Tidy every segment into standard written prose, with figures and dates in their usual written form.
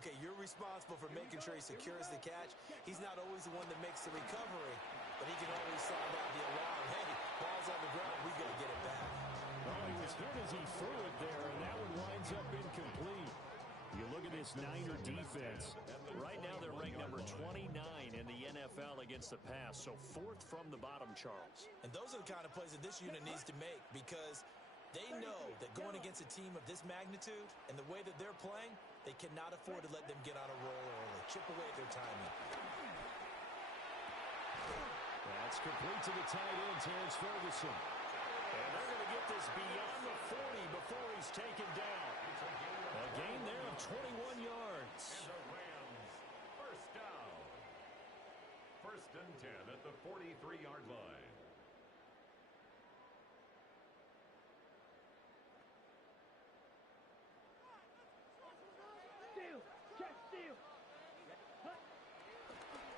Okay, you're responsible for making sure he secures the catch. He's not always the one that makes the recovery, but he can always sound out the alarm. Hey, ball's on the ground. We got to get it back. Well, he was hit as he threw it there, and that one winds up incomplete. You look at this Niner defense. Right now they're ranked number 29 in the NFL against the pass, so fourth from the bottom, Charles. And those are the kind of plays that this unit needs to make because they know that going against a team of this magnitude and the way that they're playing, they cannot afford to let them get on a roll early. Chip away at their timing. That's complete to the tight end, Terrence Ferguson. And they're going to get this beyond the 40 before he's taken down. A gain there of 21 yards. And the Rams, first down. 1st and 10 at the 43-yard line.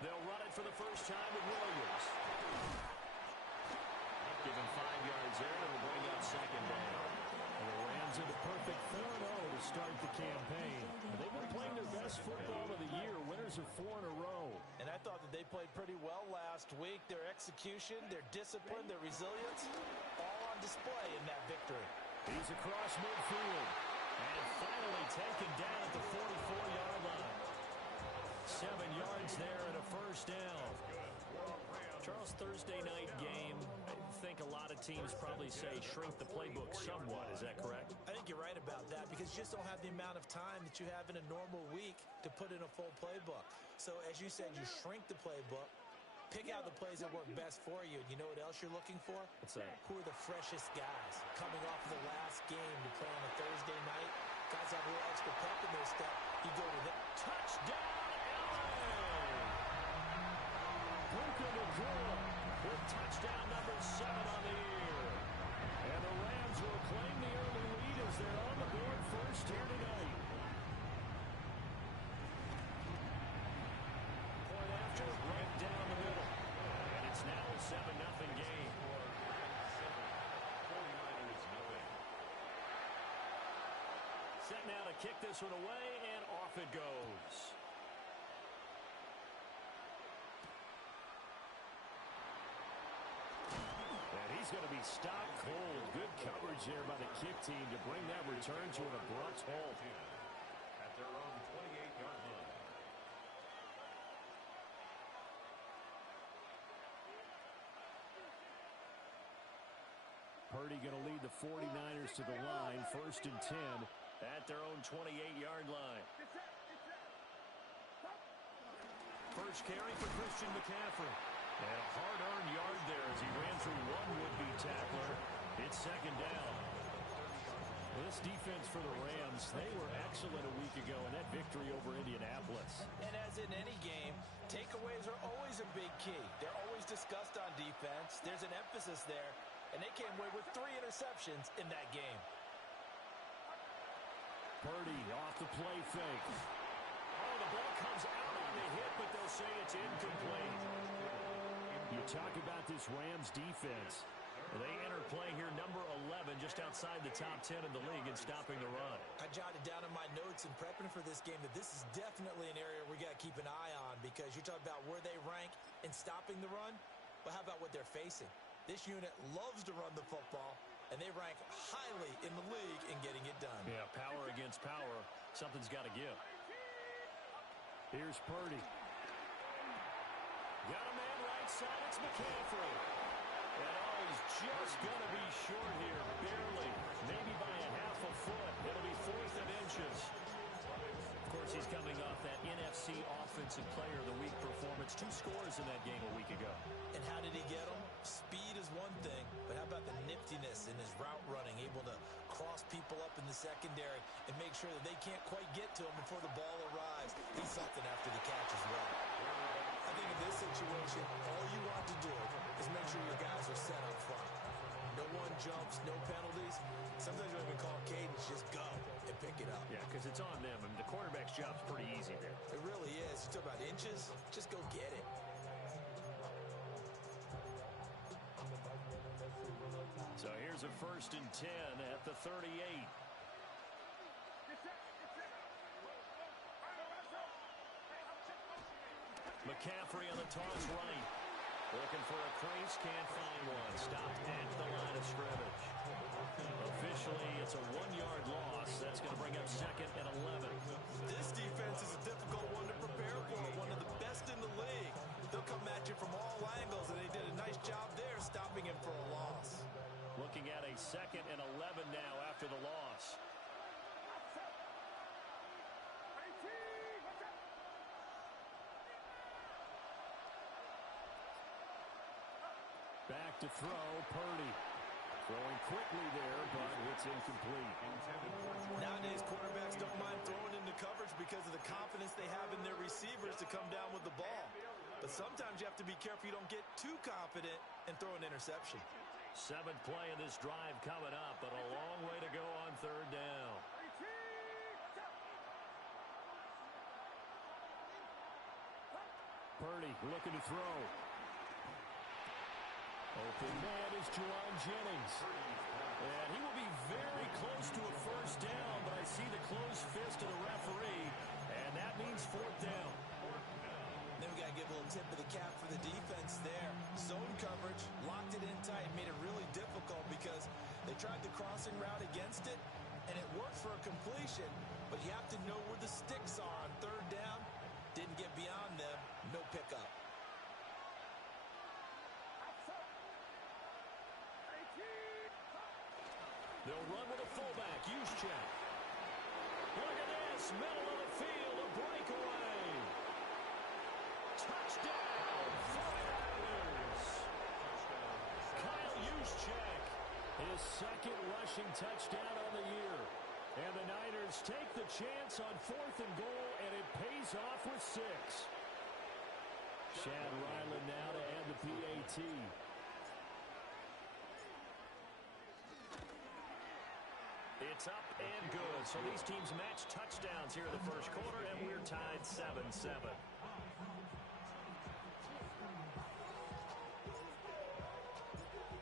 They'll run it for the first time with Williams. Give him 5 yards there, and it'll bring up second down. And the Rams are the perfect 4-0 to start the campaign. They've been playing their best football of the year. Winners of 4 in a row. And I thought that they played pretty well last week. Their execution, their discipline, their resilience, all on display in that victory. He's across midfield. And finally taken down at the 44-yard line. 7 yards there and a first down. Charles, Thursday night game, I think a lot of teams probably say shrink the playbook somewhat. Is that correct? I think you're right about that because you just don't have the amount of time that you have in a normal week to put in a full playbook. So as you said, you shrink the playbook, pick out the plays that work best for you. And you know what else you're looking for? What's that? Who are the freshest guys coming off of the last game to play on a Thursday night? Guys have a little extra pep in their step. You go to them. Touchdown, LA! Puka Nacua with touchdown number 7 on the year. And the Rams will claim the early lead as they're on the board first here tonight. Point after, right down the middle. And it's now a 7-0 game. 49ers nothing. Set now to kick this one away, and off it goes. And he's going to be stopped cold. Good coverage there by the kick team to bring that return to an abrupt halt. At their own 28-yard line. Purdy going to lead the 49ers to the line. 1st and 10. At their own 28-yard line. First carry for Christian McCaffrey. And a hard-earned yard there as he ran through one would-be tackler. It's second down. Well, this defense for the Rams, they were excellent a week ago in that victory over Indianapolis. And as in any game, takeaways are always a big key. They're always discussed on defense. There's an emphasis there. And they came away with 3 interceptions in that game. Purdy off the play fake. Oh, the ball comes out on the hit, but they'll say it's incomplete. You talk about this Rams defense. They enter play here number 11, just outside the top 10 in the league in stopping the run. I jotted down in my notes in prepping for this game that this is definitely an area we got to keep an eye on because you're talking about where they rank in stopping the run, but how about what they're facing? This unit loves to run the football, and they rank highly in the league in getting it done. Yeah, power against power. Something's got to give. Here's Purdy. Got a man right side. It's McCaffrey. And he's just going to be short here, barely. Maybe by a half a foot. It'll be 4th and inches. Of course, he's coming off that NFC Offensive Player of the Week performance. 2 scores in that game a week ago. And how did he get them? Speed is one thing, but how about the niftiness in his route running, able to cross people up in the secondary and make sure that they can't quite get to him before the ball arrives. He's something after the catch as well. I think in this situation, all you want to do is make sure your guys are set up front. No one jumps, no penalties. Sometimes you don't even call cadence, just go and pick it up. Yeah, because it's on them. I mean, the quarterback's job's pretty easy there. It really is. You talk about inches, just go get it. So here's a 1st and 10 at the 38. McCaffrey on the toss right. Looking for a crease, can't find one. Stopped at the line of scrimmage. Officially, it's a 1-yard loss. That's going to bring up 2nd and 11. This defense is a difficult one to prepare for, one of the best in the league. They'll come at you from all angles, and they did a nice job there stopping him for a loss. Looking at a 2nd and 11 now after the loss. Back to throw, Purdy. Throwing quickly there, but it's incomplete. Nowadays, quarterbacks don't mind throwing into coverage because of the confidence they have in their receivers to come down with the ball. But sometimes you have to be careful you don't get too confident and throw an interception. 7th play of this drive coming up, but a long way to go on 3rd down. Purdy looking to throw. Open man is Juwan Jennings. And he will be very close to a 1st down, but I see the closed fist of the referee, and that means 4th down. Then we got to give a little tip of the cap for the defense there. Zone coverage, locked it in tight, made it really difficult because they tried the crossing route against it, and it worked for a completion, but you have to know where the sticks are on 3rd down. Didn't get beyond them, no pickup. They'll run with a fullback, Juszczyk. Look at this, middle of the field, a breakaway. Touchdown, 49ers. Kyle Juszczyk, his 2nd rushing touchdown on the year. And the Niners take the chance on 4th and goal, and it pays off with 6. Chad Ryland now to add the PAT. It's up and good. So these teams match touchdowns here in the 1st quarter, and we're tied 7-7.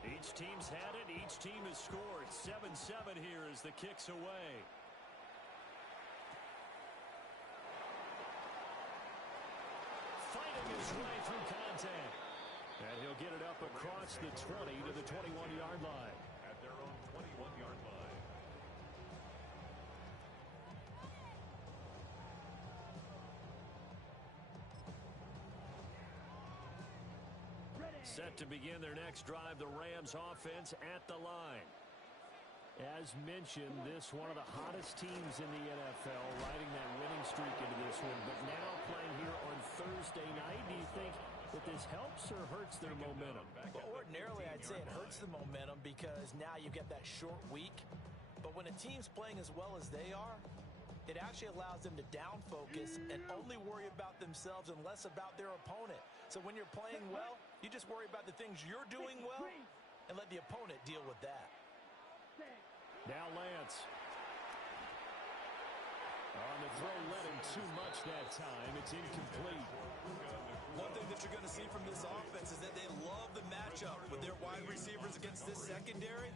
Each team's had it. Each team has scored. 7-7 here as the kick's away. Fighting his way through contact. And he'll get it up across the 20 to the 21-yard line. At their own 21-yard line. Set to begin their next drive, the Rams offense at the line. As mentioned, this one of the hottest teams in the NFL, riding that winning streak into this one. But now playing here on Thursday night, do you think that this helps or hurts their momentum? Well, ordinarily, I'd say it hurts the momentum because now you get that short week. But when a team's playing as well as they are, it actually allows them to down focus and only worry about themselves and less about their opponent. So when you're playing well, you just worry about the things you're doing well and let the opponent deal with that. Now Lance. On the throw, led him too much that time. It's incomplete. One thing that you're going to see from this offense is that they love the matchup with their wide receivers against this secondary.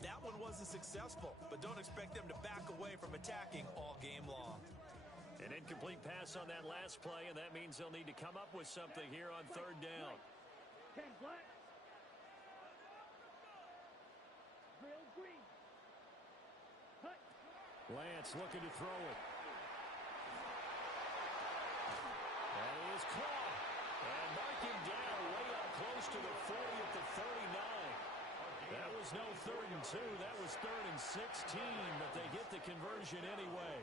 That one wasn't successful, but don't expect them to back away from attacking all game long. An incomplete pass on that last play, and that means they'll need to come up with something here on 3rd down. Lance looking to throw it. And he is caught. And mark him down way up close to the 40 at the 39. That was no 3rd and 2. That was 3rd and 16, but they get the conversion anyway.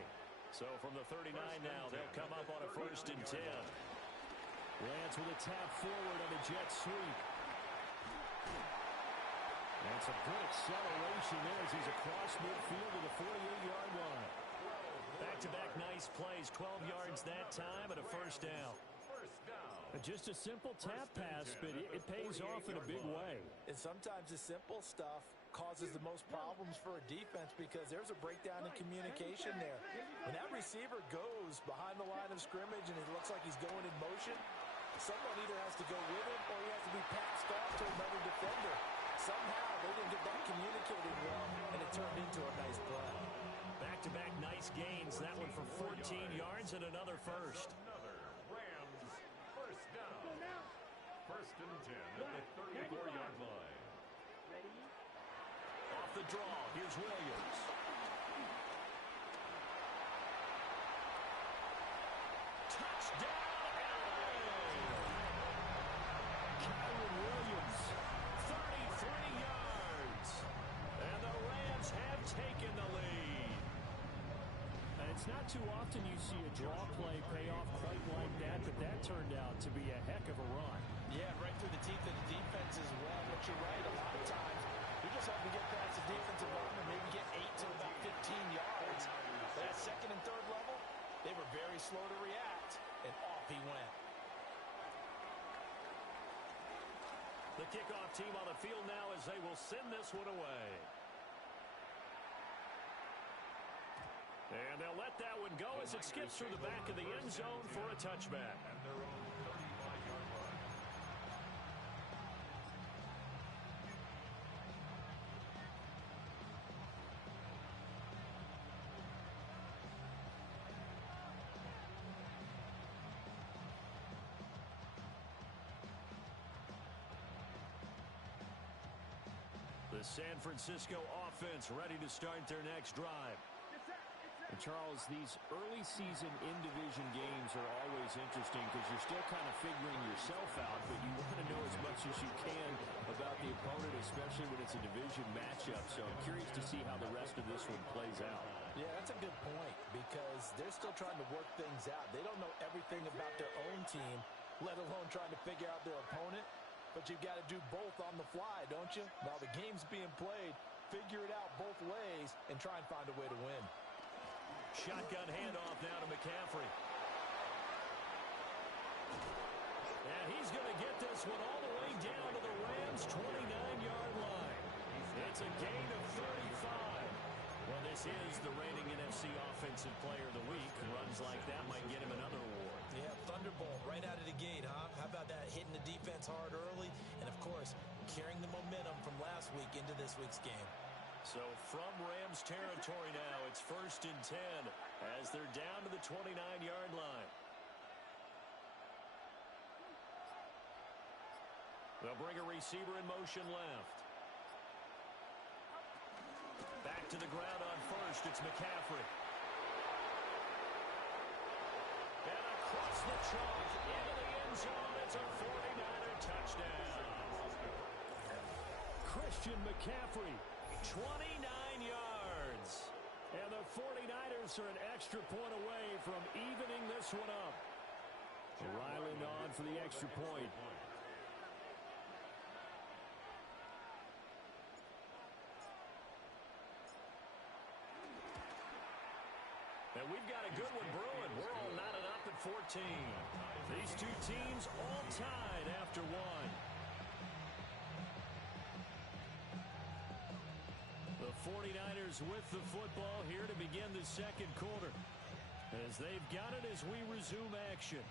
So from the 39 now, they'll come up on a 1st and 10. Lance with a tap forward on the jet sweep. And some good acceleration there as he's across midfield to the 48-yard line. Back-to-back nice plays, 12 yards that time and a 1st down. Just a simple tap pass, but it pays off in a big way. And sometimes the simple stuff causes the most problems for a defense because there's a breakdown in communication there. When that receiver goes behind the line of scrimmage and it looks like he's going in motion, someone either has to go with him or he has to be passed off to another defender. Somehow they didn't get that communicated well, and it turned into a nice play. Back-to-back nice gains. That one for 14 yards and another 1st. First and 10 at the 34-yard line. Off the draw, here's Williams. Touchdown, LA! Kyren Williams, 33 yards. And the Rams have taken the lead. And it's not too often you see a draw play pay off quite like that, but that turned out to be a heck of a run. Yeah, right through the teeth of the defense as well. But you're right, a lot of times you're just hoping to get past the defensive line and maybe get 8 to about 15 yards. But at second and third level, they were very slow to react, and off he went. The kickoff team on the field now as they will send this one away. And they'll let that one go as it skips through the back of the end zone for a touchback. And their own 35-yard line. The San Francisco offense ready to start their next drive. And Charles, these early season in-division games are always interesting because you're still kind of figuring yourself out, but you want to know as much as you can about the opponent, especially when it's a division matchup. So I'm curious to see how the rest of this one plays out. Yeah, that's a good point because they're still trying to work things out. They don't know everything about their own team, let alone trying to figure out their opponent. But you've got to do both on the fly, don't you? While the game's being played, figure it out both ways and try and find a way to win. Shotgun handoff now to McCaffrey. And he's going to get this one all the way down to the Rams' 29-yard line. It's a gain of 35. Well, this is the reigning NFC Offensive Player of the Week. Runs like that might get him another award. Yeah, Thunderbolt right out of the gate, huh? How about that, hitting the defense hard early? And, of course, carrying the momentum from last week into this week's game. So from Rams territory now, it's first and 10 as they're down to the 29-yard line. They'll bring a receiver in motion left. Back to the ground on first, it's McCaffrey. And across the chalk, into the end zone, it's a 49er touchdown. Christian McCaffrey, 29 yards. And the 49ers are an extra point away from evening this one up. Ryland on for the extra point. And we've got a good one brewing. We're all knotted up at 14. These two teams all tied after one. The 49ers with the football here to begin the second quarter. As they've got it as we resume action.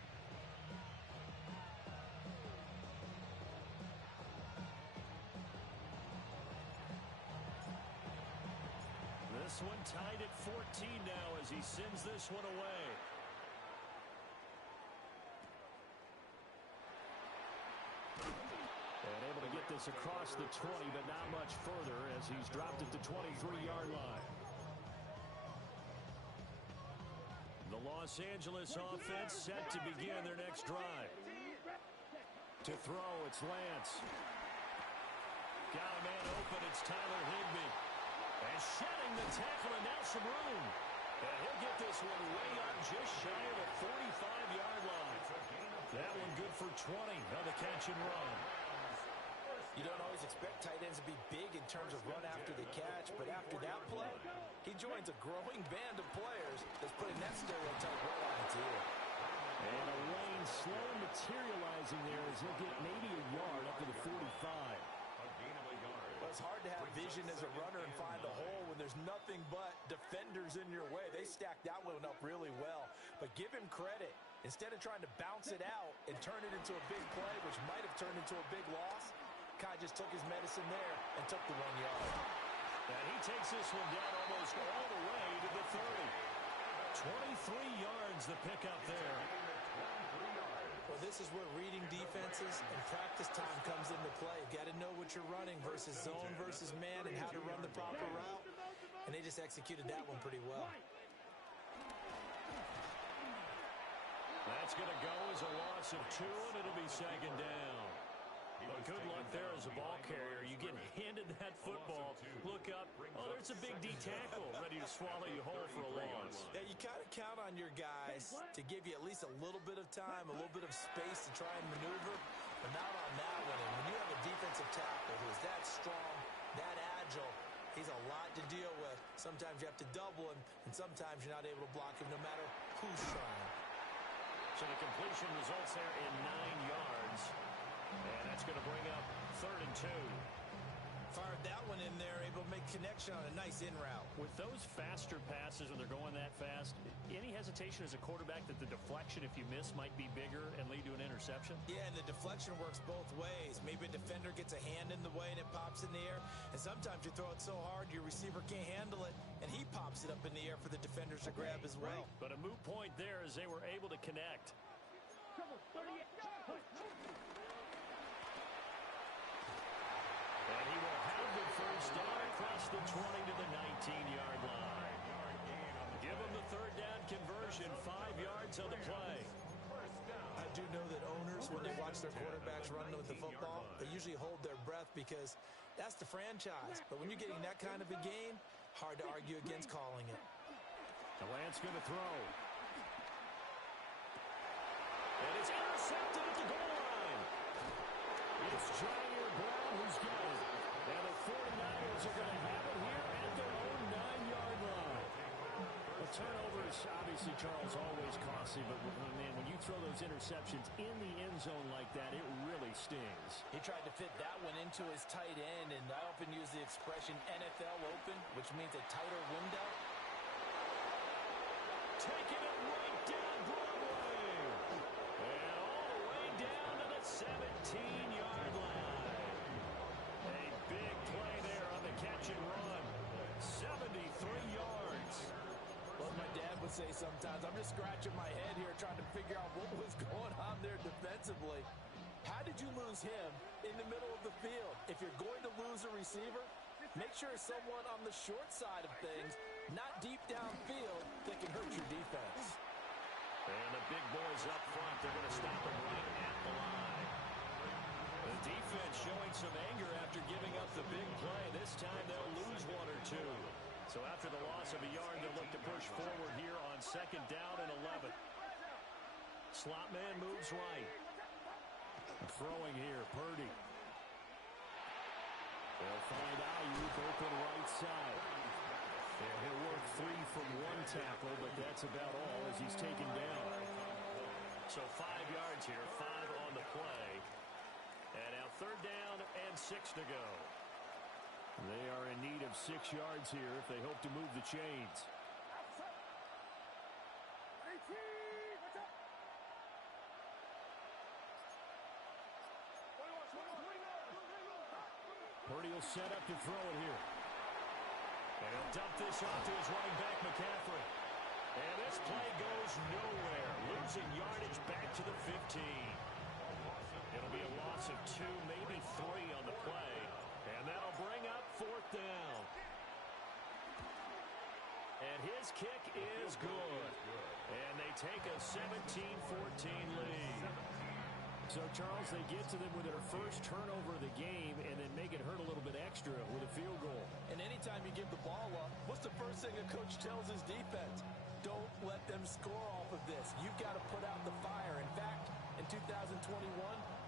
This one tied at 14 now as he sends this one away. And able to get this across the 20, but not much further as he's dropped it to 23-yard line. The Los Angeles offense set to begin their next drive. To throw, it's Lance. Got a man open, it's Tyler Higbee. And shedding the tackle, and now some room. And he'll get this one way up just shy of the 45-yard line. That one good for 20 on the catch and run. You don't always expect tight ends to be big in terms of run after the catch, but after that play, he joins a growing band of players that's putting that stereotype right on its ear. And a lane slow materializing there as he'll get maybe a yard up to the 45. Well, it's hard to have vision as a runner and find a hole when there's nothing but defenders in your way. They stacked that one up really well. But give him credit. Instead of trying to bounce it out and turn it into a big play, which might have turned into a big loss, Kai just took his medicine there and took the 1 yard. And he takes this one down almost all the way to the 30. 23 yards the pickup there. Well, this is where reading defenses and practice time comes into play. You got to know what you're running versus zone versus man and how to run the proper route. And they just executed that one pretty well. That's going to go as a loss of 2, and it'll be second down. Well, good luck there as a ball carrier. You get handed that football, look up, oh, there's a big D tackle ready to swallow you whole for a loss. Yeah, you kind of count on your guys to give you at least a little bit of time, a little bit of space to try and maneuver, but not on that one. And when you have a defensive tackle who is that strong, that agile, he's a lot to deal with. Sometimes you have to double him, and sometimes you're not able to block him no matter who's trying. So the completion results there in 9 yards. And that's going to bring up 3rd and 2. Fired that one in there, able to make connection on a nice in route. With those faster passes when they're going that fast, any hesitation as a quarterback that the deflection, if you miss, might be bigger and lead to an interception? Yeah, and the deflection works both ways. Maybe a defender gets a hand in the way and it pops in the air. And sometimes you throw it so hard your receiver can't handle it, and he pops it up in the air for the defenders to grab as well. But a moot point there as they were able to connect. And he will have the first down across the 20 to the 19-yard line. Give him the 3rd down conversion, 5 yards on the play. I do know that owners, when they watch their quarterbacks run with the football, they usually hold their breath because that's the franchise. But when you're getting that kind of a game, hard to argue against calling it. The Lance going to throw. And it's intercepted at the goal line. It's Jair Brown who's got it. And the 49ers are going to have it here at their own 9-yard line. The turnovers, obviously, Charles, always costly, but man, when you throw those interceptions in the end zone like that, it really stings. He tried to fit that one into his tight end, and I often use the expression NFL open, which means a tighter window. Taking it right down Broadway. And all the way down to the 17-yard line. A big play there on the catch and run. 73 yards. Well, my dad would say sometimes, I'm just scratching my head here trying to figure out what was going on there defensively. How did you lose him in the middle of the field? If you're going to lose a receiver, make sure it's someone on the short side of things, not deep downfield, that can hurt your defense. And the big boys up front, they're going to stop him right at the line. The defense showing some anger after giving up the big play. This time they'll lose 1 or 2. So after the loss of a yard, they'll look to push forward here on 2nd down and 11. Slot man moves right. Throwing here, Purdy. They'll find Ayuk open right side. And he'll work 3 from 1 tackle, but that's about all as he's taken down. So 5 yards here, 5 on the play. And now 3rd down and 6 to go. They are in need of 6 yards here if they hope to move the chains. Purdy will set up to throw it here. And he'll dump this off to his running back, McCaffrey. And this play goes nowhere. Losing yardage back to the 15. It'll be a loss of 2, maybe 3 on the play. And that'll bring up 4th down. And his kick is good. And they take a 17-14 lead. So, Charles, they get to them with their first turnover of the game and then make it hurt a little bit extra with a field goal. And anytime you give the ball up, what's the first thing a coach tells his defense? Don't let them score off of this. You've got to put out the fire. In fact, in 2021,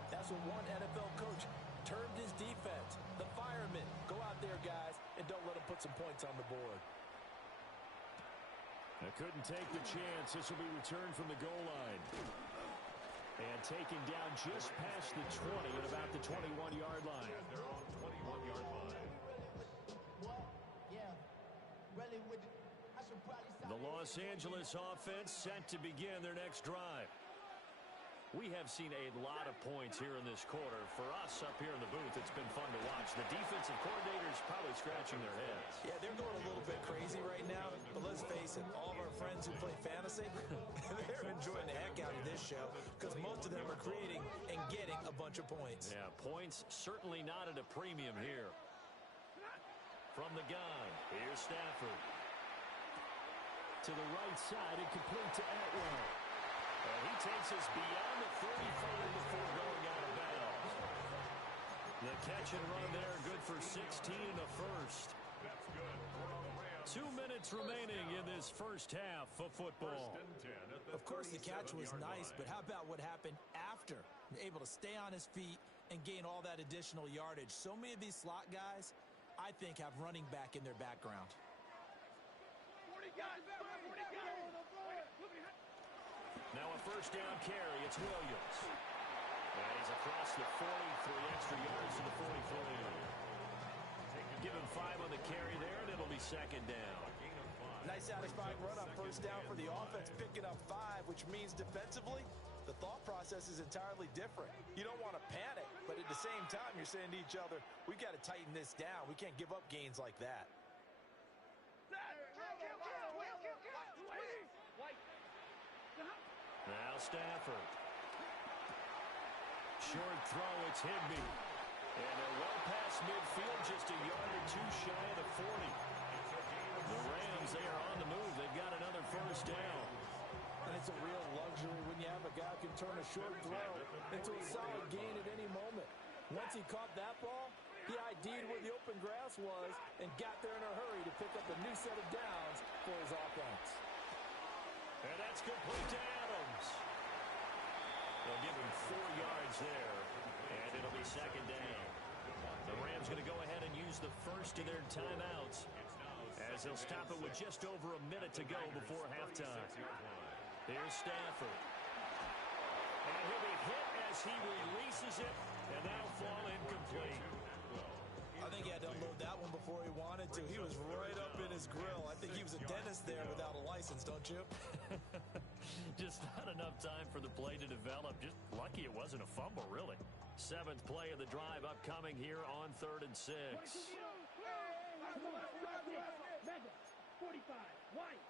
that's what one NFL coach termed his defense. The firemen. Go out there, guys, and don't let them put some points on the board. They couldn't take the chance. This will be returned from the goal line. And taken down just past the 20 at about the 21-yard line. They're on 21-yard line. The Los Angeles offense set to begin their next drive. We have seen a lot of points here in this quarter. For us up here in the booth, it's been fun to watch. The defensive coordinators probably scratching their heads. Yeah, they're going a little bit crazy right now. But let's face it, all of our friends who play fantasy, they're enjoying the heck out of this show because since most of them are creating and getting a bunch of points. Yeah, points certainly not at a premium here. From the gun, here's Stafford. To the right side and complete to Atwell. And he takes us beyond the 35 before going out of bounds. The catch and run there, good for 16 and a first. 2 minutes remaining in this first half of football. Of course, the catch was nice, but how about what happened after? Able to stay on his feet and gain all that additional yardage. So many of these slot guys, I think, have running back in their background. Now a first down carry. It's Williams. And he's across the 40, 3 extra yards to the 43. Give him 5 on the carry there, and it'll be second down. Nice satisfying run on first down for the offense, picking up 5, which means defensively, the thought process is entirely different. You don't want to panic, but at the same time, you're saying to each other, we've got to tighten this down. We can't give up gains like that. Now Stafford. Short throw, it's Higbee. And they're well past midfield, just a yard or 2 shy of the 40. The Rams, they are on the move. They've got another first down. And it's a real luxury when you have a guy who can turn a short throw into a solid gain at any moment. Once he caught that ball, he ID'd where the open grass was and got there in a hurry to pick up a new set of downs for his offense. And that's complete to Adams. They'll give him 4 yards there, and it'll be second down. The Rams going to go ahead and use the first of their timeouts as they'll stop it with just over a minute to go before halftime. Here's Stafford. And he'll be hit as he releases it, and that'll fall incomplete. I think he had to unload that one before he wanted to. He was right up in his grill. I think he was a dentist there without a license, don't you? Just not enough time for the play to develop. Just lucky it wasn't a fumble, really. 7th play of the drive upcoming here on 3rd and 6. 45, White.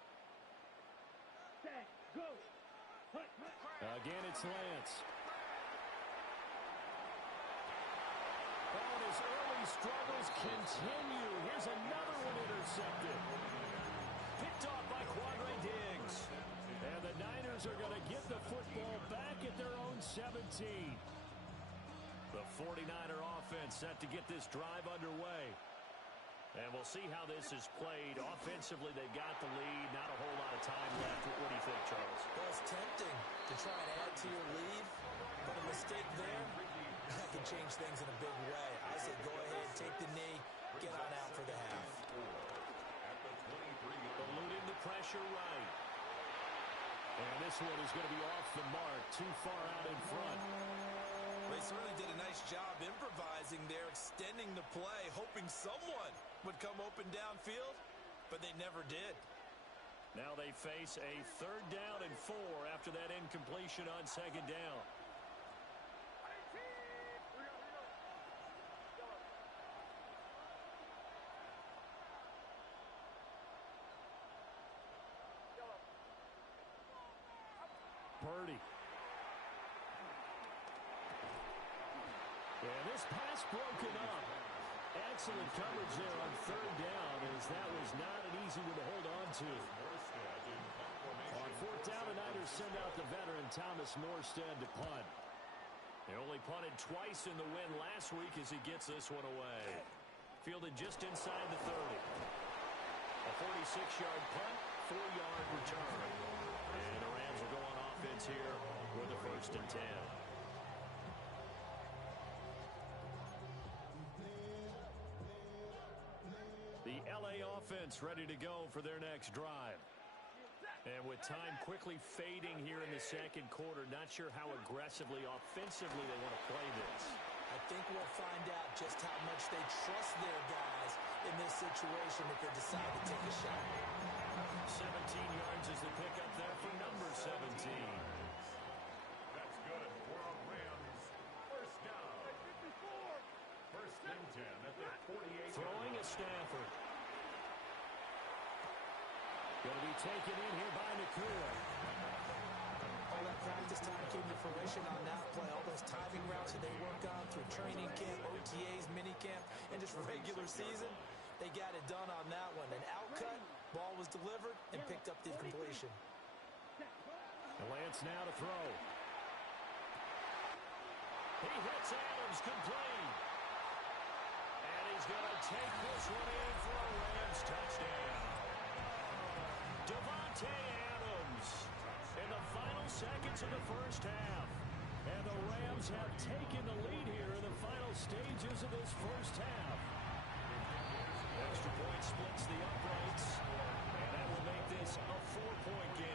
Set, go. Again, it's Lance. And his early struggles continue. Here's another one intercepted. Picked off by Quandre Diggs. And the Niners are going to get the football back at their own 17. The 49er offense set to get this drive underway. And we'll see how this is played. Offensively, they've got the lead. Not a whole lot of time left. What do you think, Charles? Well, it's tempting to try and add to your lead, but a mistake there, that can change things in a big way. I say go ahead, take the knee, get on out for the half. Eluding the pressure right. And this one is going to be off the mark, too far out in front. They certainly did a nice job improvising there, extending the play, hoping someone would come open downfield, but they never did. Now they face a 3rd down and 4 after that incompletion on 2nd down. Purdy. And this pass broken up. Excellent coverage there on 3rd down, as that was not an easy one to hold on to. On 4th down, the Niners send out the veteran Thomas Morstead to punt. They only punted twice in the win last week as he gets this one away. Fielded just inside the 30. A 46-yard punt, 4-yard return. And the Rams will go on offense here with a 1st and 10. The LA offense ready to go for their next drive. And with time quickly fading here in the 2nd quarter, not sure how aggressively, offensively they want to play this. I think we'll find out just how much they trust their guys in this situation if they decide to take a shot. 17 yards is the pickup there for number 17. That's good for a Rams. 1st down. 1st and 10 at the 48. Throwing a Stafford. Going to be taken in here by Nakua. All that practice time came to fruition efficient on that play. All those timing routes that they work on through training camp, OTAs, minicamp, and just regular season, they got it done on that one. An outcut, ball was delivered, and picked up the completion. Lance now to throw. He hits Adams complete. And he's going to take this one in for a Rams touchdown. Davante Adams in the final seconds of the first half. And the Rams have taken the lead here in the final stages of this first half. Extra point splits the uprights. And that will make this a 4-point game.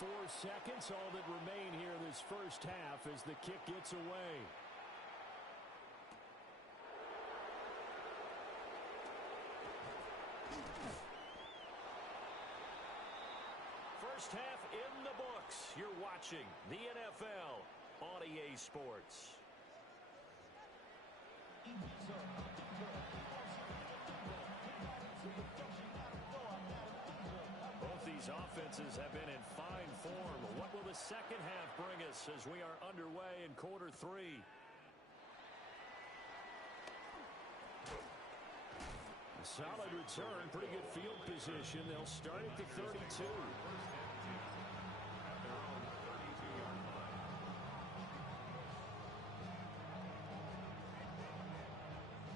4 seconds, all that remain here this first half as the kick gets away. First half in the books. You're watching the NFL on EA Sports. Both these offenses have been in fine form. What will the second half bring us as we are underway in quarter 3? A solid return, pretty good field position. They'll start at the 32.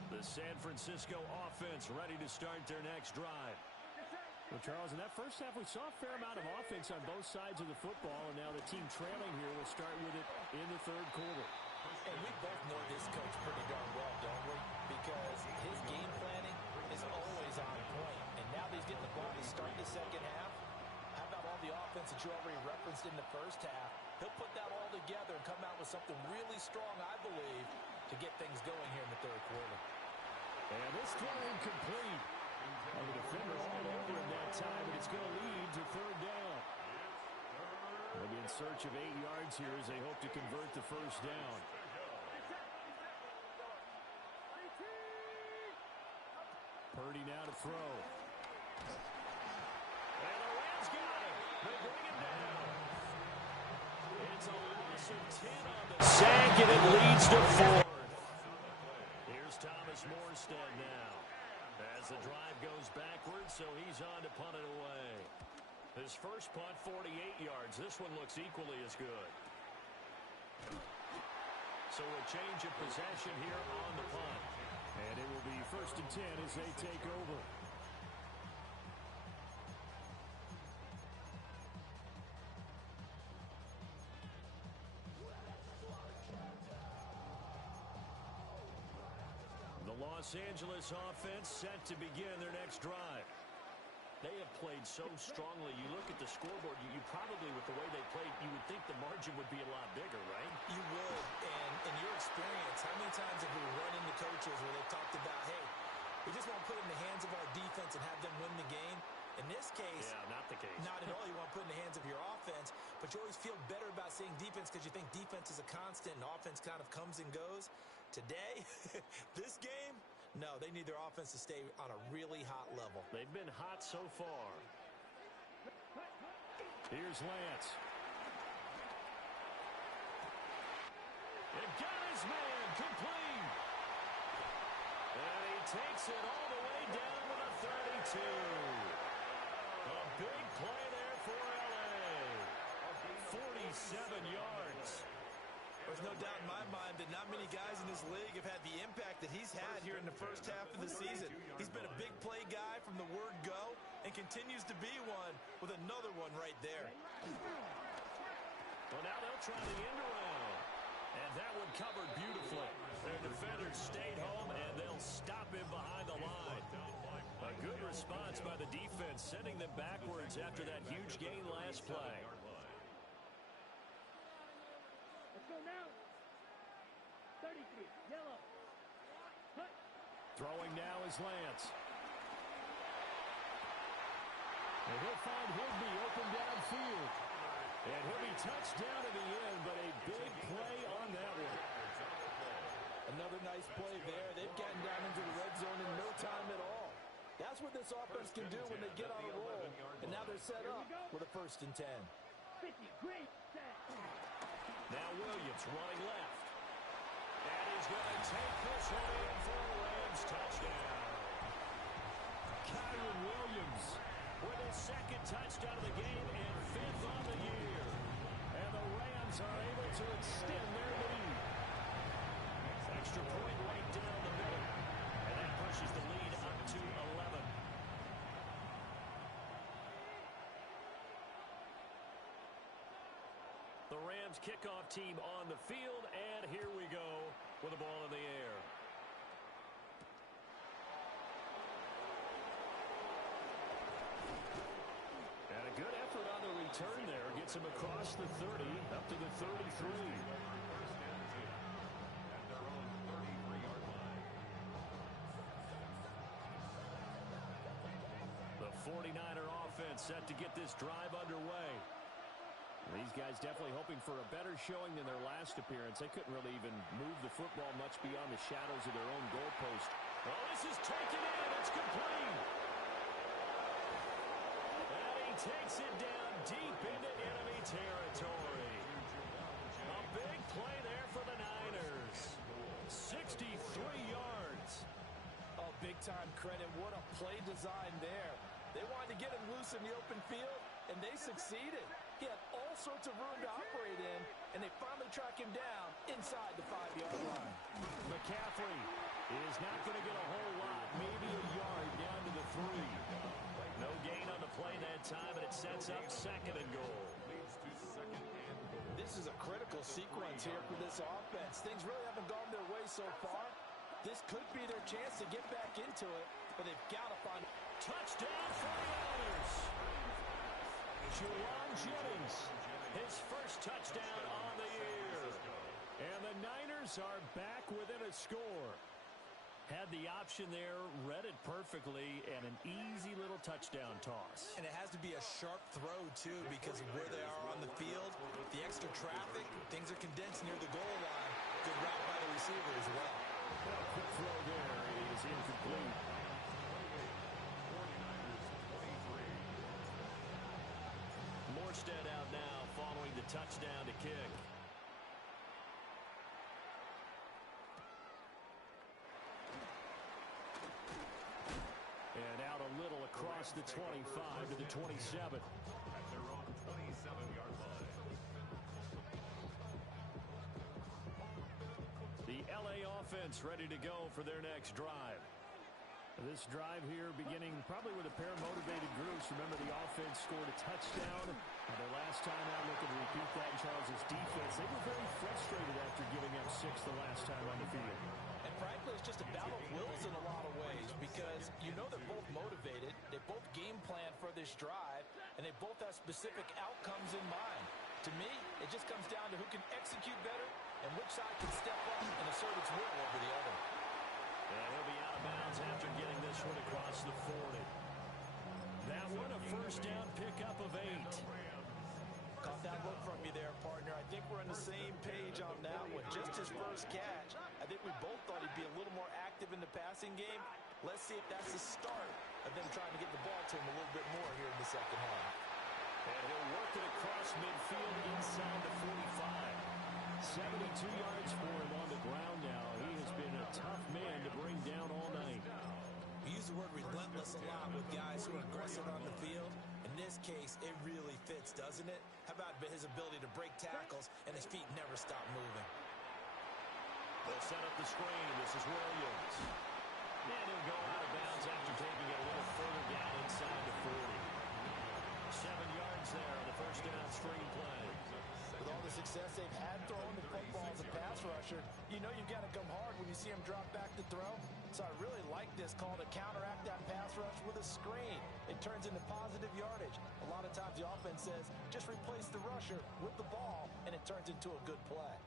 The San Francisco offense ready to start their next drive. Well, Charles, in that first half, we saw a fair amount of offense on both sides of the football, and now the team trailing here will start with it in the third quarter. And we both know this coach pretty darn well, don't we? Because his game planning is always on point. And now that he's getting the ball to start the second half, how about all the offense that you already referenced in the first half? He'll put that all together and come out with something really strong, I believe, to get things going here in the third quarter. And this throw incomplete. And the defender all over him that time, and it's going to lead to third down. They'll be in search of 8 yards here as they hope to convert the first down. Purdy now to throw. And the Rams got him. They bring him down. It's a loss of 10 on the sack, and it leads to 4. Here's Thomas Morstead now. As the drive goes backwards, so he's on to punt it away. His first punt, 48 yards. This one looks equally as good. So a change of possession here on the punt. And it will be 1st and 10 as they take over. Los Angeles offense set to begin their next drive. They have played so strongly. You look at the scoreboard, you probably, with the way they played, you would think the margin would be a lot bigger, right? You would. And in your experience, how many times have we run into coaches where they've talked about, hey, we just want to put it in the hands of our defense and have them win the game? In this case, yeah, not the case. Not at all. You want to put it in the hands of your offense, but you always feel better about seeing defense because you think defense is a constant and offense kind of comes and goes. Today, this game, no, they need their offense to stay on a really hot level. They've been hot so far. Here's Lance. It got his man complete. And he takes it all the way down to the 32. A big play there for L.A. 47 yards. There's no doubt in my mind that not many guys in this league have had the impact that he's had here in the first half of the season. He's been a big play guy from the word go and continues to be one with another one right there. Well, now they'll try the end around. And that one covered beautifully. Their defenders stayed home, and they'll stop him behind the line. A good response by the defense, sending them backwards after that huge gain last play. Let's go now. 33, yellow. Cut. Throwing now is Lance. And he'll find Higbee open downfield. And he'll be touched down in the end, but a big play on that one. Another nice play there. They've gotten down into the red zone in no time at all. That's what this offense can do when they get on a roll. And now they're set up with a 1st and 10. 50, great set. Now Williams running left. And he's going to take this one in for a Rams touchdown. Kyren Williams with his 2nd touchdown of the game and 5th on the year. And the Rams are able to extend their lead. Extra point right down the middle. And that pushes the lead up to 11. The Rams kickoff team on the field, and here we go with the ball in the air. And a good effort on the return there. Gets him across the 30, up to the 33. The 49er offense set to get this drive underway. These guys definitely hoping for a better showing than their last appearance. They couldn't really even move the football much beyond the shadows of their own goalpost. Oh, this is taken in. It's complete. And he takes it down deep into enemy territory. A big play there for the Niners. 63 yards. Oh, big-time credit. What a play design there. They wanted to get him loose in the open field, and they succeeded. He had all sorts of room to operate in, and they finally track him down inside the 5-yard line. McCaffrey is not going to get a whole lot, maybe a yard down to the 3. No gain on the play that time, and it sets up 2nd and goal. This is a critical sequence here for this offense. Things really haven't gone their way so far. This could be their chance to get back into it, but they've got to find touchdown for the Niners. Juwan Jennings, his 1st touchdown on the year. And the Niners are back within a score. Had the option there, read it perfectly, and an easy little touchdown toss. And it has to be a sharp throw, too, because of where they are on the field. The extra traffic, things are condensed near the goal line. Good route by the receiver as well. A quick throw there is incomplete. Morstead out now following the touchdown to kick. And out a little across the 25 to the 27. At their own 27-yard line. The LA offense ready to go for their next drive. This drive here beginning probably with a pair of motivated groups. Remember, the offense scored a touchdown. Their last time out, looking to repeat that in Charles' defense. They were very frustrated after giving up 6 the last time on the field. And frankly, it's just a battle of wills in a lot of ways because you know they're both motivated. They both game plan for this drive, and they both have specific outcomes in mind. To me, it just comes down to who can execute better and which side can step up and assert its will over the other. And he'll be out of bounds after getting this one across the 40. That one a 1st down pickup of 8. Caught that look from you there, partner. I think we're on the same page on that one. Just his 1st catch. I think we both thought he'd be a little more active in the passing game. Let's see if that's the start of them trying to get the ball to him a little bit more here in the 2nd half. And he'll work it across midfield inside the 45. 72 yards for him on the ground now. He has been a tough man to bring down all night. We use the word relentless a lot with guys who are aggressive on the field. In this case, it really fits, doesn't it? How about his ability to break tackles and his feet never stop moving? They'll set up the screen. This is Williams. And he'll go out of bounds after taking it a little further down inside the 40. 7 yards there on the 1st down screen play. With all the success they've had throwing the football as a pass rusher, you know you've got to come hard when you see him drop back to throw. So I really like this call to counteract that pass rush with a screen. It turns into positive yardage. A lot of times the offense says, just replace the rusher with the ball, and it turns into a good play.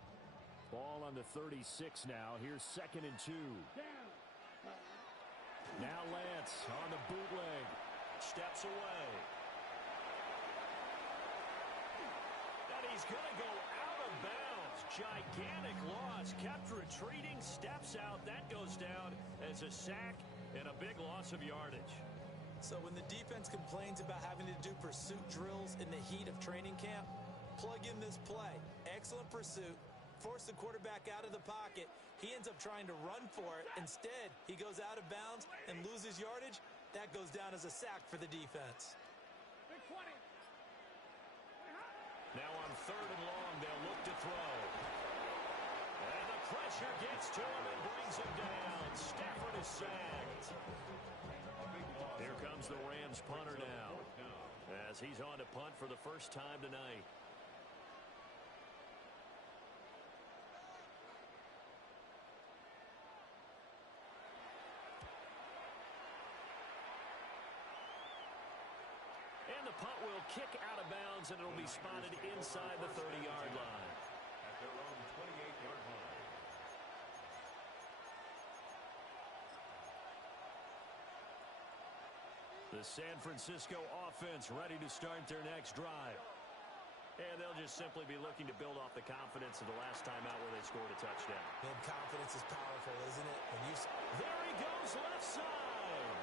Ball on the 36 now. Here's 2nd and 2. Now Lance on the bootleg. Steps away. And he's going to go out of bounds. Gigantic loss. Kept retreating. Steps out. That goes down as a sack. And a big loss of yardage. So when the defense complains about having to do pursuit drills in the heat of training camp, plug in this play. Excellent pursuit. Force the quarterback out of the pocket. He ends up trying to run for it. Instead, he goes out of bounds and loses yardage. That goes down as a sack for the defense. Now on 3rd and long, they'll look to throw. And the pressure gets to him and brings him down. Stafford is sacked. Here comes the Rams punter now, as he's on to punt for the first time tonight. And the punt will kick out of bounds, and it'll be spotted inside the 30-yard line. At their own 28-yard line. The San Francisco offense ready to start their next drive. And they'll just simply be looking to build off the confidence of the last time out where they scored a touchdown. And confidence is powerful, isn't it? There he goes, left side.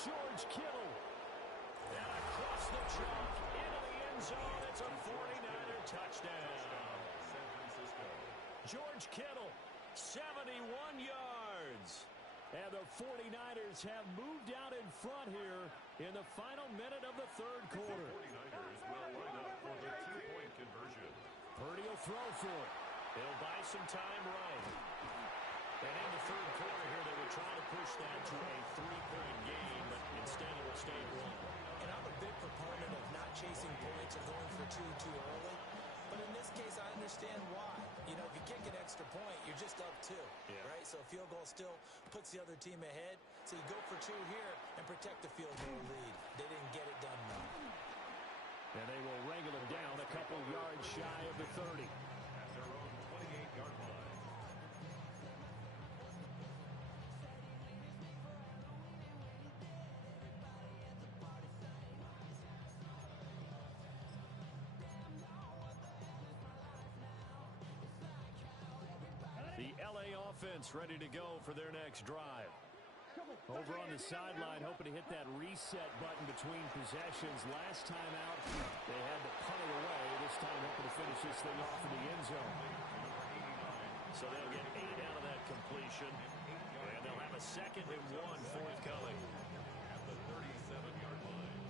George Kittle. And across the chalk into the end zone. It's a 49er touchdown. San Francisco. George Kittle, 71 yards. And the 49ers have moved out in front here in the final minute of the third quarter. The 49ers will line up for the two-point conversion. Purdy will throw for it. He'll buy some time right. And in the third quarter here, they were trying to push that to a 3-point game, but instead it will stay at 1. And I'm a big proponent of not chasing points or going for two too early. But in this case, I understand why. You know, if you kick an extra point, you're just up 2, right? So a field goal still puts the other team ahead. So you go for 2 here and protect the field goal lead. They didn't get it done, though. And they will wrangle him down a couple yards shy of the 30. At their own 28-yard line. The LA offense ready to go for their next drive. Over on the sideline, hoping to hit that reset button between possessions. Last time out, they had to punt it away. This time, hoping to finish this thing off in the end zone. So they'll get 8 out of that completion, and they'll have a 2nd and 1 forthcoming. At the 37-yard line.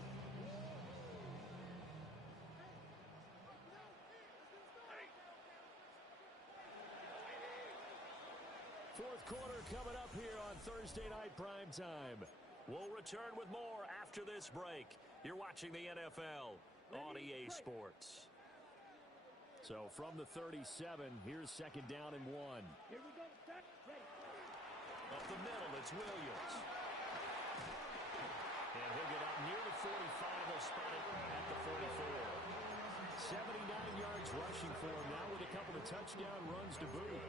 Fourth quarter coming up here on Thursday Night Primetime. We'll return with more after this break. You're watching the NFL on EA Sports. So from the 37, here's 2nd down and 1. Here we go. Start. Ready. Up the middle, it's Williams. And he'll get out near the 45. They'll spot it at the 44. 79 yards rushing for him now with a couple of touchdown runs to boot.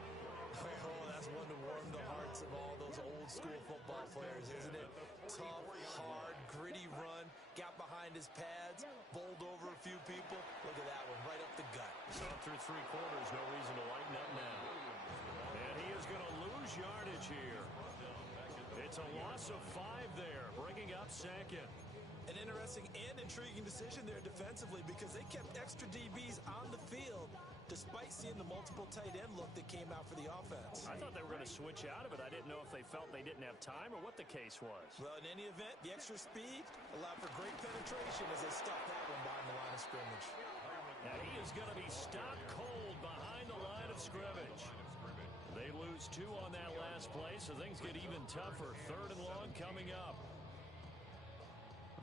Oh, that's one to warm the hearts of all those old school football players, isn't it? Tough, hard, gritty run, got behind his pads, bowled over a few people. Look at that one, right up the gut. So through 3 quarters, no reason to lighten up now. And he is going to lose yardage here. It's a loss of 5 there, bringing up 2nd. An interesting and intriguing decision there defensively because they kept extra DBs on the field despite seeing the multiple tight end look that came out for the offense. I thought they were going to switch out of it. I didn't know if they felt they didn't have time or what the case was. Well, in any event, the extra speed allowed for great penetration as they stuffed that one behind the line of scrimmage. And he is going to be stopped cold behind the line of scrimmage. They lose 2 on that last play, so things get even tougher. 3rd and long coming up.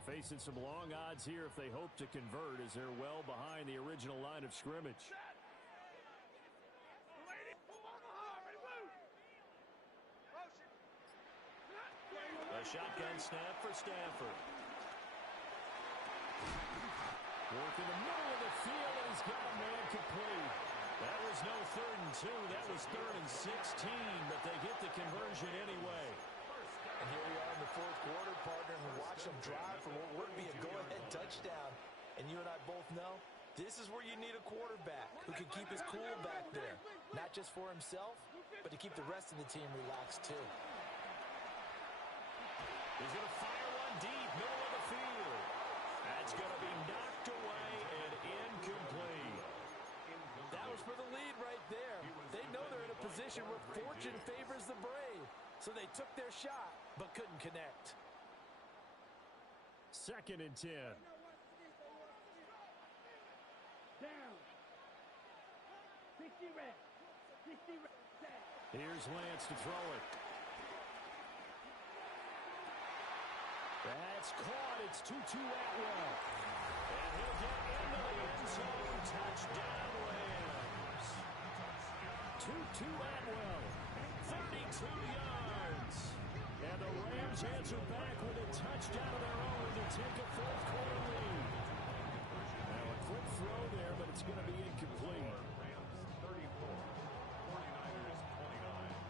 Facing some long odds here if they hope to convert as they're well behind the original line of scrimmage. A shotgun snap for Stafford. Work in the middle of the field, and he's got a man complete. That was no 3rd and 2. That was 3rd and 16, but they get the conversion anyway. And here we are in the 4th quarter, partner, and watch them drive for what would be a go-ahead touchdown. And you and I both know this is where you need a quarterback who can keep his cool back there. Not just for himself, but to keep the rest of the team relaxed too. He's going to fire one deep, middle of the field. That's going to be knocked away and incomplete. That was for the lead right there. They know they're in a position where fortune favors the brave. So they took their shot, but couldn't connect. 2nd and 10. Down. 60 reps. 60 reps. Here's Lance to throw it. That's caught. It's 2-2 Atwell. And he'll get into the end zone. Touchdown, Rams. 2-2 Atwell. 32 yards. And the Rams answer back with a touchdown of their own to take a 4th quarter lead. Now a quick throw there, but it's going to be incomplete.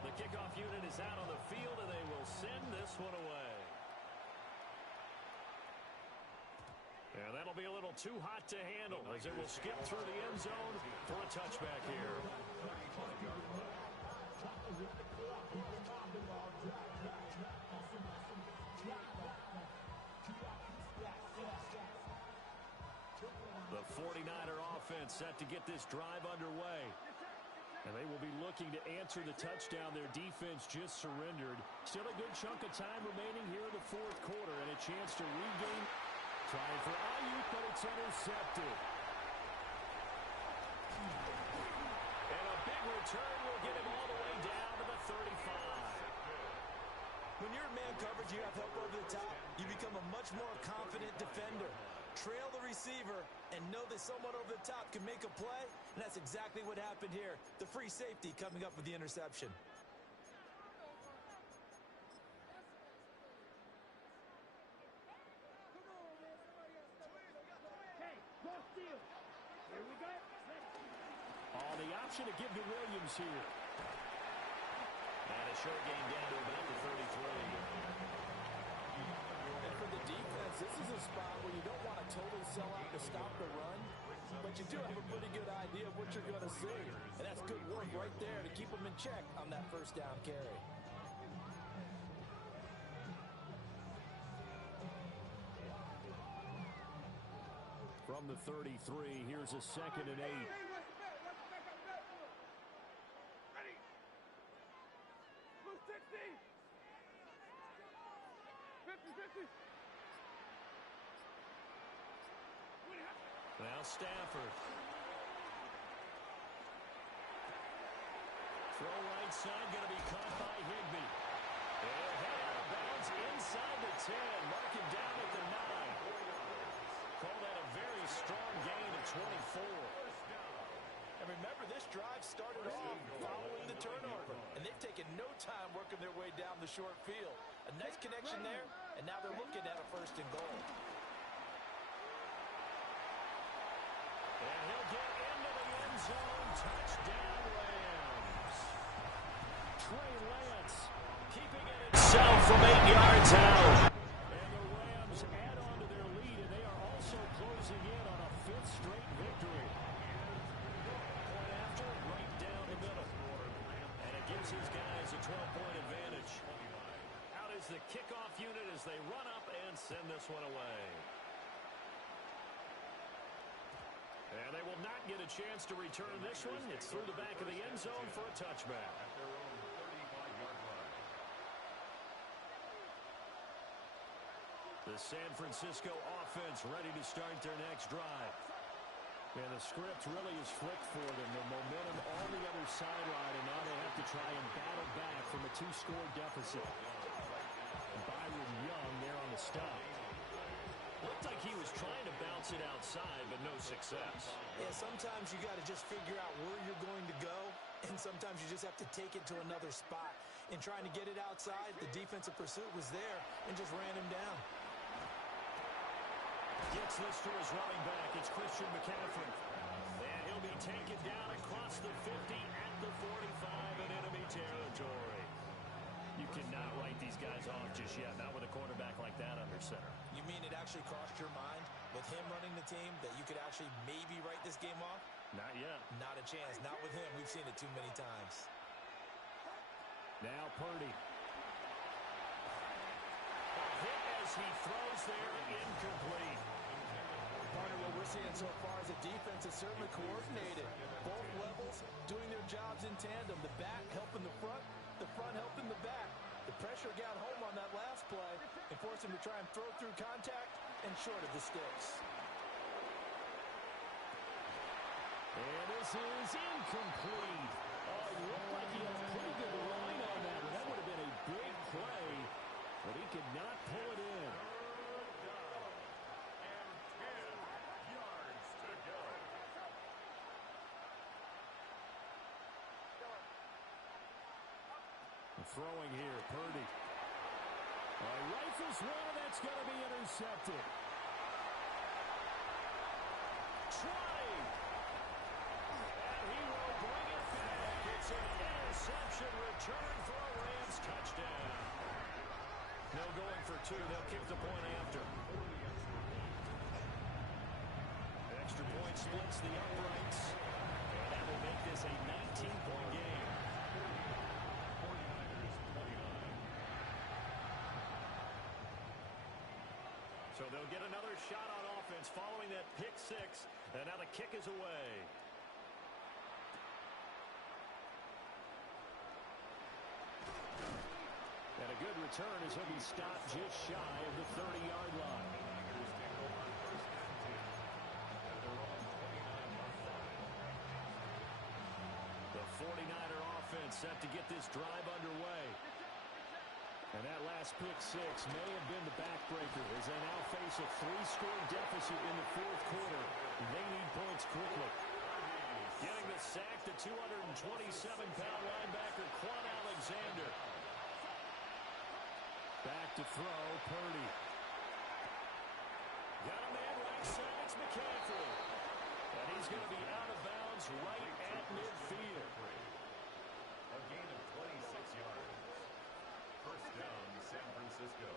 The kickoff unit is out on the field, and they will send this one away. And that'll be a little too hot to handle as it will skip through the end zone for a touchback here. The 49er offense set to get this drive underway. And they will be looking to answer the touchdown their defense just surrendered. Still a good chunk of time remaining here in the 4th quarter and a chance to regain. Trying for Ayuk, but it's intercepted. And a big return will get him all the way down to the 35. When you're in man coverage, you have help over the top. You become a much more confident defender. Trail the receiver and know that someone over the top can make a play. And that's exactly what happened here. The free safety coming up with the interception. The option to give to Williams here. And a short game down to about the 33. And for the defense, this is a spot where you don't want to totally sell out to stop the run, but you do have a pretty good idea of what you're going to see. And that's good work right there to keep them in check on that 1st down carry. From the 33, here's a 2nd and 8. Now Stafford. Throw right side, going to be caught by Higbee. And head out of bounds inside the 10. Mark him down at the 9. Call that a very strong gain at 24. And remember, this drive started off following the turnover. And they've taken no time working their way down the short field. A nice connection there, and now they're looking at a 1st and goal. And he'll get into the end zone. Touchdown, Rams. Trey Lance keeping it himself from 8 yards out. And the Rams add on to their lead, and they are also closing in on a 5th straight victory. Point after, right down the middle. And it gives his guys a 12-point advantage. Out is the kickoff unit as they run up and send this one away. And they will not get a chance to return this one. It's through the back of the end zone for a touchback. The San Francisco offense ready to start their next drive. And the script really is flipped for them. The momentum on the other sideline, and now they have to try and battle back from a 2-score deficit. Byron Young there on the stop. Looked like he was trying to bounce it outside, but no success. Yeah, sometimes you got to just figure out where you're going to go, and sometimes you just have to take it to another spot. In trying to get it outside, the defensive pursuit was there and just ran him down. Gets this to his running back. It's Christian McCaffrey. And he'll be taken down across the 50 at the 45 in enemy territory. You cannot write these guys off just yet, not with a quarterback like that under center. You mean it actually crossed your mind with him running the team that you could actually maybe write this game off? Not yet. Not a chance. Not with him. We've seen it too many times. Now Purdy. He throws there, incomplete. Partner, what we're seeing so far is the defense is certainly coordinated. Both levels doing their jobs in tandem. The back helping the front helping the back. The pressure got home on that last play and forced him to try and throw through contact and short of the sticks. And this is incomplete. Oh, it looked like he had a pretty good line on that. That would have been a big play, but he could not pull it in. Throwing here, Purdy. Rifles one, that's going to be intercepted. Trying. And he will bring it back. It's an interception return for a Rams touchdown. No going for two. They'll kick the point after. Extra point splits the uprights. And that will make this a 19-point game. So they'll get another shot on offense following that pick six. And now the kick is away. And a good return as he'll be stopped just shy of the 30-yard line. The 49er offense set to get this drive underway. And that last pick six may have been the backbreaker as they now face a 3-score deficit in the fourth quarter. They need points quickly. Getting the sack, the 227-pound linebacker, Quan Alexander. Back to throw, Purdy. Got a man right side, it's McCaffrey. And he's going to be out of bounds right at midfield. A gain of 26 yards. First down, San Francisco.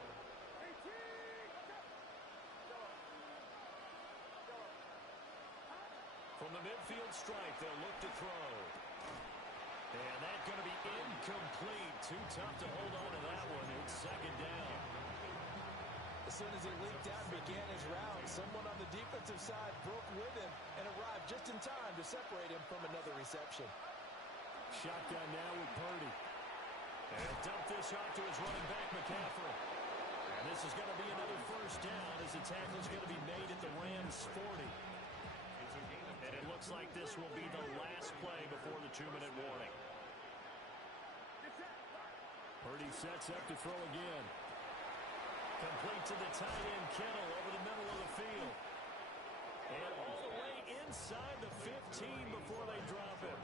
From the midfield stripe, they'll look to throw. And that's going to be incomplete. Too tough to hold on to that one. It's second down. As soon as he leaked out and began his route, someone on the defensive side broke with him and arrived just in time to separate him from another reception. Shotgun now with Purdy. And he'll dump this off to his running back, McCaffrey. And this is going to be another first down as the tackle is going to be made at the Rams' 40. And it looks like this will be the last play before the 2-minute warning. Purdy sets up to throw again. Complete to the tight end, Kittle, over the middle of the field. And all the way inside the 15 before they drop it.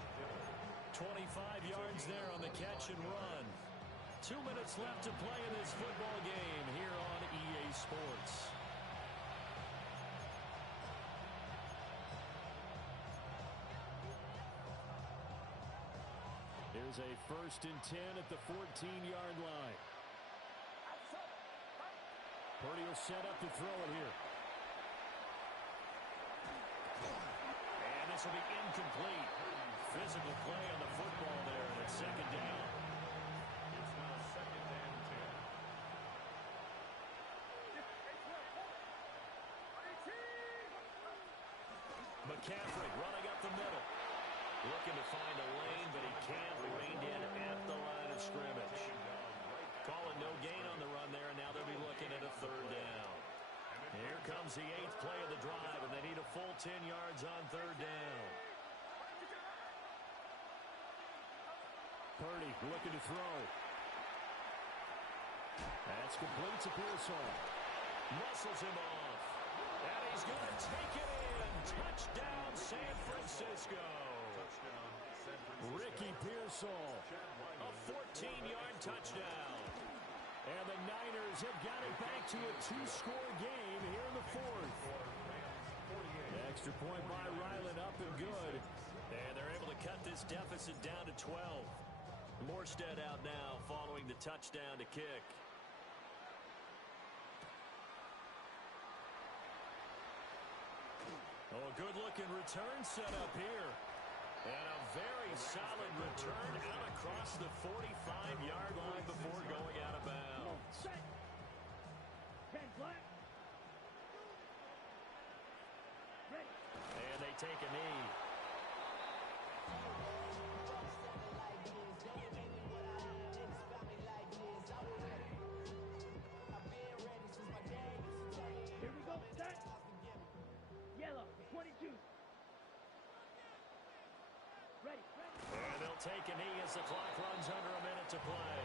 25 yards there on the catch and run. 2 minutes left to play in this football game here on EA Sports. Here's a 1st and 10 at the 14-yard line. Purdy will set up to throw it here. And this will be incomplete. Physical play on the football there, and it's second down. It's now second and 10. McCaffrey running up the middle. Looking to find a lane, but he can't. Reined in at the line of scrimmage. Calling no gain on the run there, and now they'll be looking at a third down. Here comes the 8th play of the drive, and they need a full 10 yards on third down. Purdy looking to throw. That's complete to Pearsall. Muscles him off. And he's going to take it in. Touchdown, San Francisco. Ricky Pearsall. A 14-yard touchdown. And the Niners have got it back to a 2-score game here in the fourth. Extra point by Ryland, up and good. And they're able to cut this deficit down to 12. Morstead out now following the touchdown to kick. Oh, a good-looking return set up here. And a very solid return out across the 45-yard line before going out of bounds. Flat. Ready. And they take a knee. Here we go. Set. Yellow. 22. Ready. And they'll take a knee as the clock runs under a minute to play.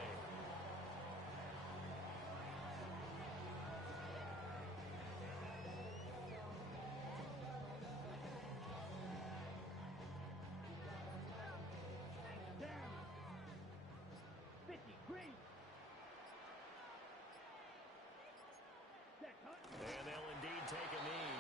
Down. 50. Green. Set. Cut. And they'll indeed take a knee.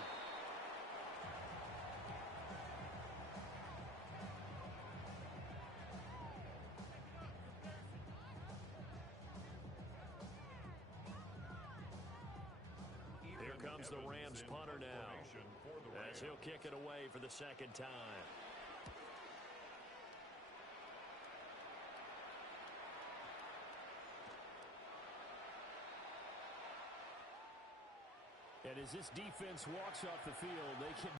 Here comes the Rams punter now, as he'll kick it away for the second time. And as this defense walks off the field, they can